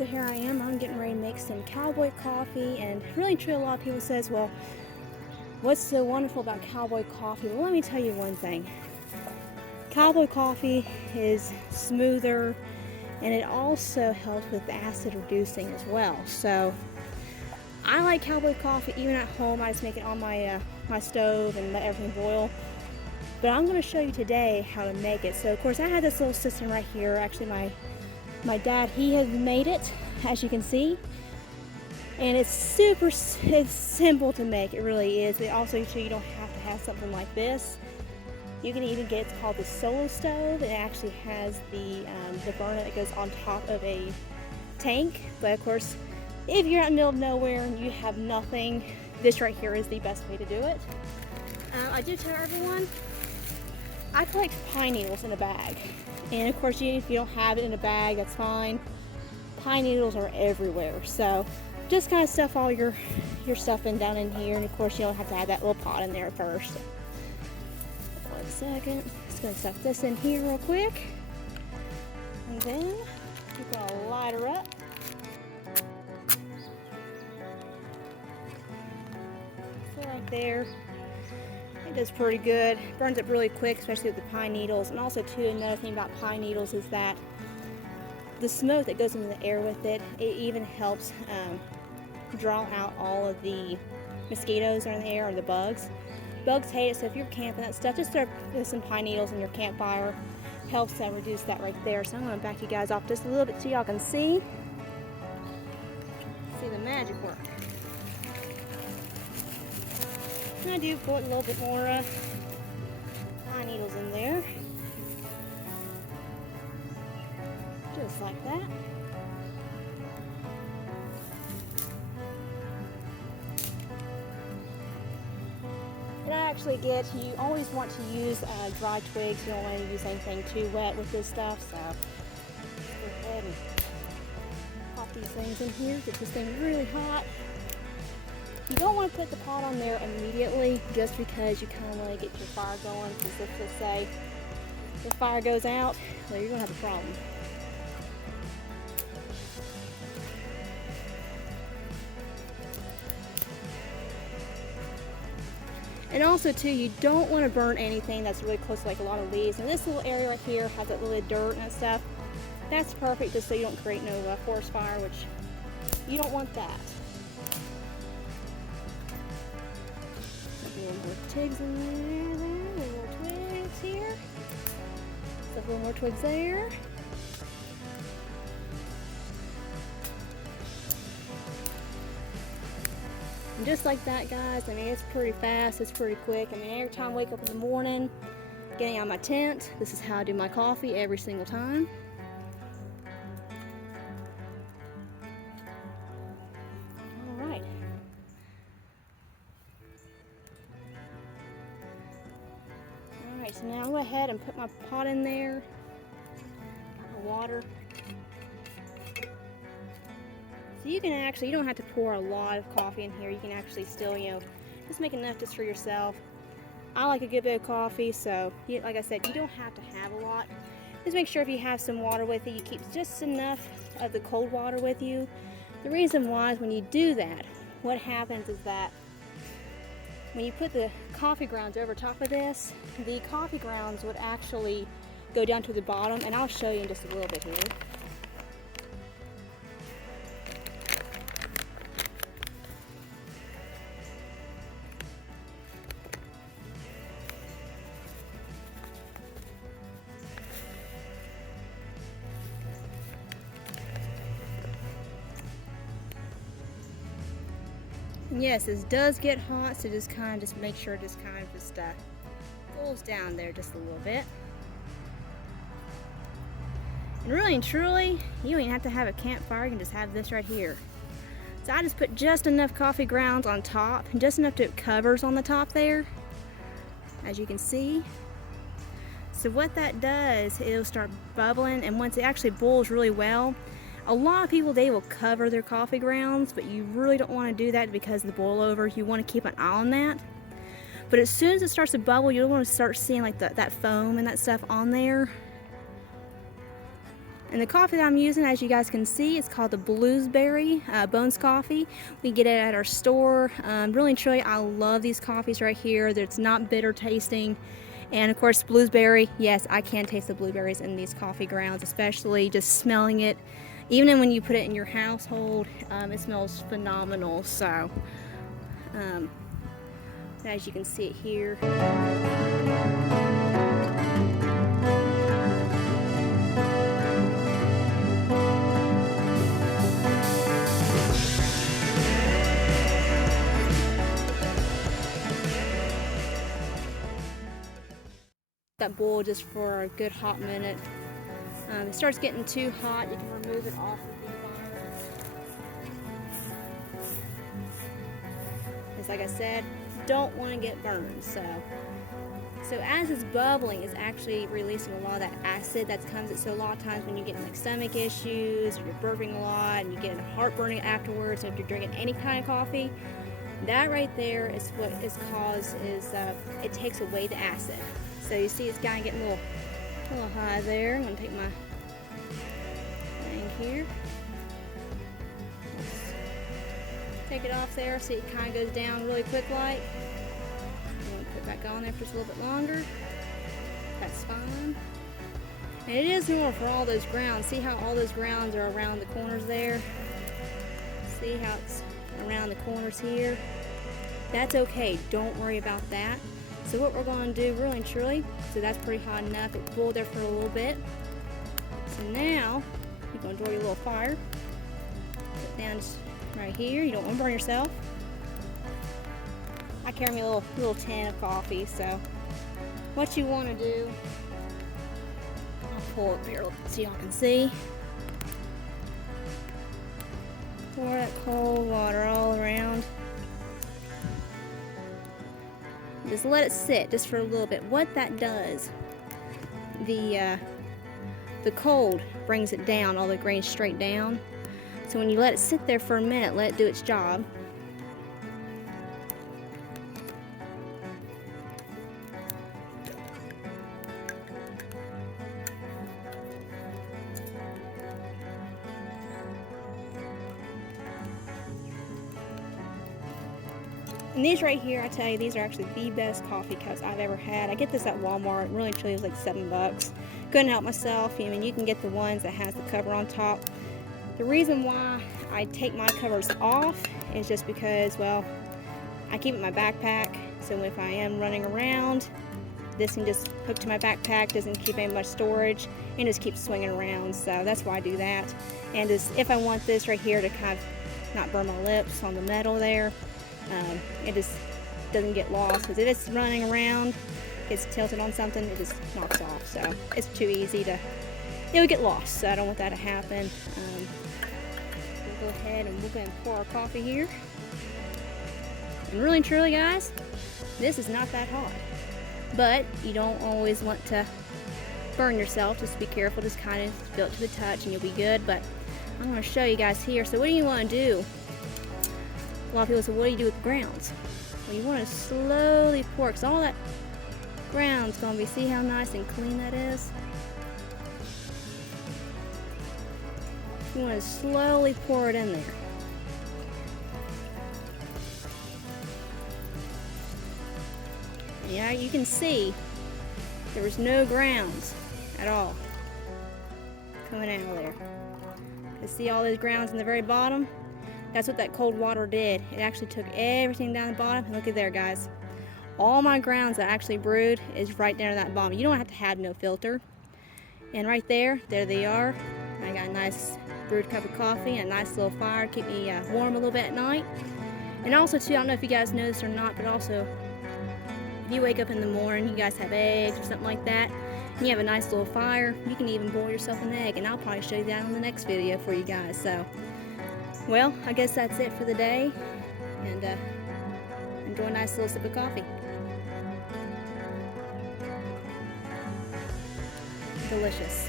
so here I am. I'm getting ready to make some cowboy coffee, and really true, a lot of people says, well, what's so wonderful about cowboy coffee? Well, let me tell you one thing. Cowboy coffee is smoother, and it also helps with acid reducing as well. So I like cowboy coffee even at home. I just make it on my stove and let everything boil. But I'm going to show you today how to make it. So of course I had this little system right here. Actually my dad, he has made it, as you can see. And it's simple to make, it really is. But also so you don't have to have something like this. You can even get, it's called the solo stove. It actually has the burner that goes on top of a tank. But of course, if you're out in the middle of nowhere and you have nothing, this right here is the best way to do it. I do tell everyone, I collect pine needles in a bag. And of course, if you don't have it in a bag, that's fine. Pine needles are everywhere. So just kind of stuff all your stuff down in here. And of course, you don't have to have that little pot in there first. 1 second. Just gonna stuff this in here real quick. And then we're gonna light her up. So right there. It does pretty good. Burns up really quick, especially with the pine needles. And also too, another thing about pine needles is that the smoke that goes into the air with it, it even helps draw out all of the mosquitoes that are in the air, or the bugs. Bugs hate it, so if you're camping that stuff, just throw some pine needles in your campfire. Helps reduce that right there. So I'm going to back you guys off just a little bit so y'all can see the magic work. And I do put a little bit more pine needles in there. Just like that. And I actually you always want to use dry twigs. You don't want to use anything too wet with this stuff. So let's go ahead and pop these things in here. Get this thing really hot. You don't want to put the pot on there immediately just because you kind of want to get your fire going, because let's just say the fire goes out, well, you're going to have a problem. And also too, you don't want to burn anything that's really close to like a lot of leaves. And this little area right here has that little dirt and that stuff. That's perfect just so you don't create no forest fire, which you don't want that. A little more twigs in there, little twigs here. So a little more twigs there. And just like that, guys, I mean, it's pretty fast, it's pretty quick. I mean, every time I wake up in the morning, getting out of my tent, this is how I do my coffee every single time. So now I'll go ahead and put my pot in there, the water. So you can actually, you don't have to pour a lot of coffee in here. You can actually still, just make enough just for yourself. I like a good bit of coffee, so like I said, you don't have to have a lot. Just make sure if you have some water with you, you keep just enough of the cold water with you. The reason why is when you do that, what happens is that when you put the coffee grounds over top of this, the coffee grounds would actually go down to the bottom, and I'll show you in just a little bit here. Yes, this does get hot, so just make sure it just cools down there just a little bit. And really and truly, you don't even have to have a campfire, you can just have this right here. So I just put just enough coffee grounds on top, and just enough to it covers on the top there, as you can see. So what that does, it'll start bubbling, and once it actually boils really well, a lot of people, they will cover their coffee grounds, but you really don't want to do that because of the boil over. You want to keep an eye on that. But as soon as it starts to bubble, you'll want to start seeing like that foam and that stuff on there. And the coffee that I'm using, as you guys can see, is called the Bluesberry Bones Coffee. We get it at our store. Really and truly, I love these coffees right here. It's not bitter tasting. And of course, blueberry, yes, I can taste the blueberries in these coffee grounds, especially just smelling it. Even when you put it in your household, it smells phenomenal. So, as you can see it here. That boil just for a good hot minute. It starts getting too hot, you can remove it off of the fire. Because like I said, don't want to get burned. So as it's bubbling, it's actually releasing a lot of that acid that comes. So a lot of times when you get like stomach issues, or you're burping a lot, and you get heartburn afterwards, if you're drinking any kind of coffee, that right there is what is caused is it takes away the acid. So you see it's kind of getting a little high there. I'm going to take my thing here. Let's take it off there. See it kind of goes down really quick like. I'm going to put it back on there for just a little bit longer. That's fine. And it is normal for all those grounds. See how all those grounds are around the corners there? See how it's around the corners here? That's okay. Don't worry about that. So what we're going to do really and truly, so that's pretty hot enough. It boiled there for a little bit. So now, you're going to enjoy your little fire. Put it down just right here. You don't want to burn yourself. I carry me a little tin of coffee, so what you want to do, I'll pull it here so y'all can see. Pour that cold water all around. Just let it sit just for a little bit. What that does, the cold brings it down, all the grains straight down. So when you let it sit there for a minute, let it do its job. And these right here, I tell you, these are actually the best coffee cups I've ever had. I get this at Walmart. Really, truly, it was like $7. Couldn't help myself. I mean, you can get the ones that has the cover on top. The reason why I take my covers off is just because, well, I keep it in my backpack. So if I am running around, this can just hook to my backpack. Doesn't keep any much storage and just keeps swinging around. So that's why I do that. And just, if I want this right here to kind of not burn my lips on the metal there, it just doesn't get lost, because if it's running around, gets tilted on something, it just knocks off. So it's too easy to, it would get lost. So I don't want that to happen. We'll go ahead and we'll go and pour our coffee here. And really and truly, guys, this is not that hot, but you don't always want to burn yourself. Just be careful. Just kind of feel it to the touch, and you'll be good. But I'm going to show you guys here. So what do you want to do? A lot of people say, what do you do with the grounds? Well, you want to slowly pour, because all that ground's going to be, see how nice and clean that is? You want to slowly pour it in there. Yeah, you can see there was no grounds at all coming out of there. You see all those grounds in the very bottom? That's what that cold water did. It actually took everything down the bottom. And look at there, guys. All my grounds that I actually brewed is right there in that bottom. You don't have to have no filter. And right there they are. I got a nice brewed cup of coffee and a nice little fire to keep me warm a little bit at night. And also too, I don't know if you guys know this or not, but also if you wake up in the morning, you guys have eggs or something like that, and you have a nice little fire, you can even boil yourself an egg. And I'll probably show you that on the next video for you guys. So, well, I guess that's it for the day, and enjoy a nice little sip of coffee. Delicious.